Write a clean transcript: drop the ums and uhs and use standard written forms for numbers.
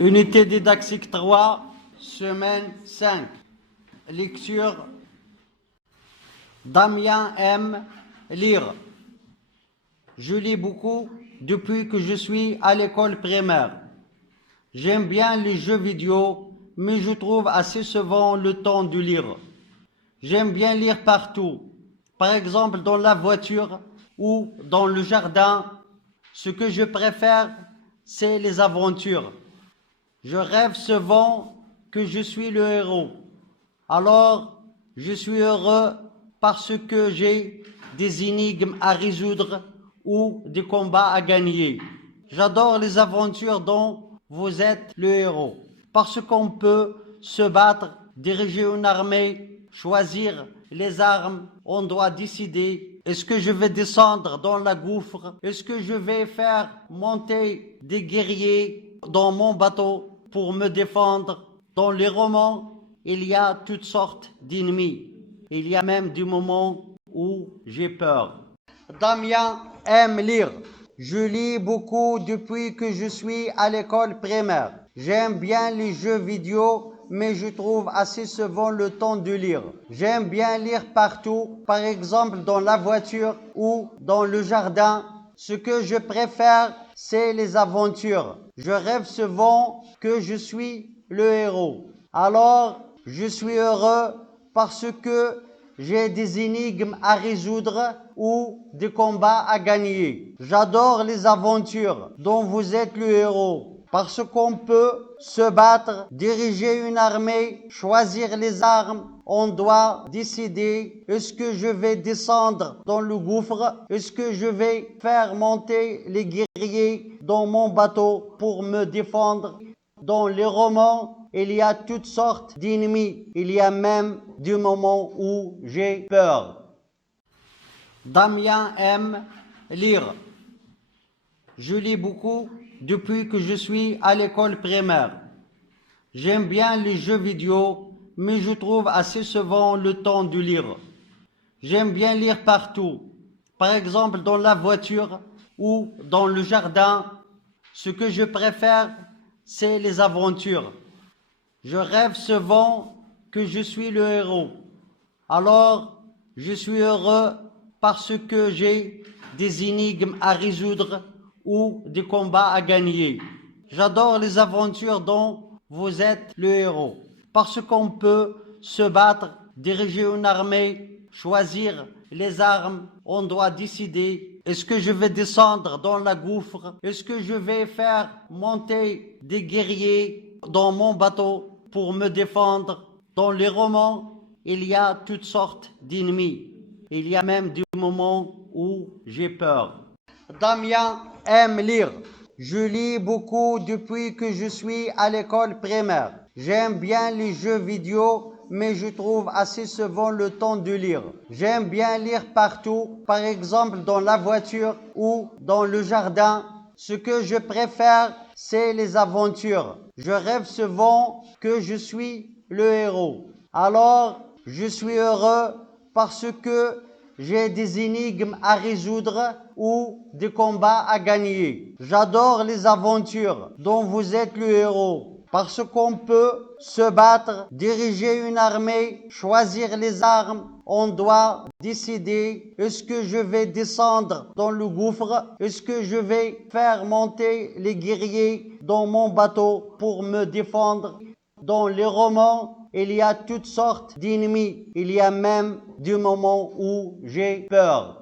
Unité didactique 3, semaine 5. Lecture. Damien aime lire. Je lis beaucoup depuis que je suis à l'école primaire. J'aime bien les jeux vidéo, mais je trouve assez souvent le temps de lire. J'aime bien lire partout, par exemple dans la voiture ou dans le jardin. Ce que je préfère, c'est les aventures. Je rêve souvent que je suis le héros. Alors, je suis heureux parce que j'ai des énigmes à résoudre ou des combats à gagner. J'adore les aventures dont vous êtes le héros, parce qu'on peut se battre, diriger une armée, choisir les armes. On doit décider, est-ce que je vais descendre dans la gouffre? Est-ce que je vais faire monter des guerriers dans mon bateau pour me défendre? Dans les romans, il y a toutes sortes d'ennemis. Il y a même des moments où j'ai peur. Damien aime lire. Je lis beaucoup depuis que je suis à l'école primaire. J'aime bien les jeux vidéo, mais je trouve assez souvent le temps de lire. J'aime bien lire partout, par exemple dans la voiture ou dans le jardin. Ce que je préfère, c'est les aventures. Je rêve souvent que je suis le héros. Alors, je suis heureux parce que j'ai des énigmes à résoudre ou des combats à gagner. J'adore les aventures dont vous êtes le héros, parce qu'on peut se battre, diriger une armée, choisir les armes. On doit décider, est-ce que je vais descendre dans le gouffre? Est-ce que je vais faire monter les guerriers dans mon bateau pour me défendre? Dans les romans, il y a toutes sortes d'ennemis. Il y a même des moments où j'ai peur. Damien aime lire. Je lis beaucoup depuis que je suis à l'école primaire. J'aime bien les jeux vidéo, mais je trouve assez souvent le temps de lire. J'aime bien lire partout, par exemple dans la voiture ou dans le jardin. Ce que je préfère, c'est les aventures. Je rêve souvent que je suis le héros. Alors, je suis heureux parce que j'ai des énigmes à résoudre ou des combats à gagner. J'adore les aventures dont vous êtes le héros, parce qu'on peut se battre, diriger une armée, choisir les armes. On doit décider, est-ce que je vais descendre dans la gouffre? Est-ce que je vais faire monter des guerriers dans mon bateau pour me défendre? Dans les romans, il y a toutes sortes d'ennemis. Il y a même des moments où j'ai peur. Damien aime lire. Je lis beaucoup depuis que je suis à l'école primaire. J'aime bien les jeux vidéo, mais je trouve assez souvent le temps de lire. J'aime bien lire partout, par exemple dans la voiture ou dans le jardin. Ce que je préfère, c'est les aventures. Je rêve souvent que je suis le héros. Alors, je suis heureux parce que j'ai des énigmes à résoudre ou des combats à gagner. J'adore les aventures dont vous êtes le héros, parce qu'on peut se battre, diriger une armée, choisir les armes. On doit décider, est-ce que je vais descendre dans le gouffre? Est-ce que je vais faire monter les guerriers dans mon bateau pour me défendre? Dans les romans, il y a toutes sortes d'ennemis. Il y a même des moments où j'ai peur.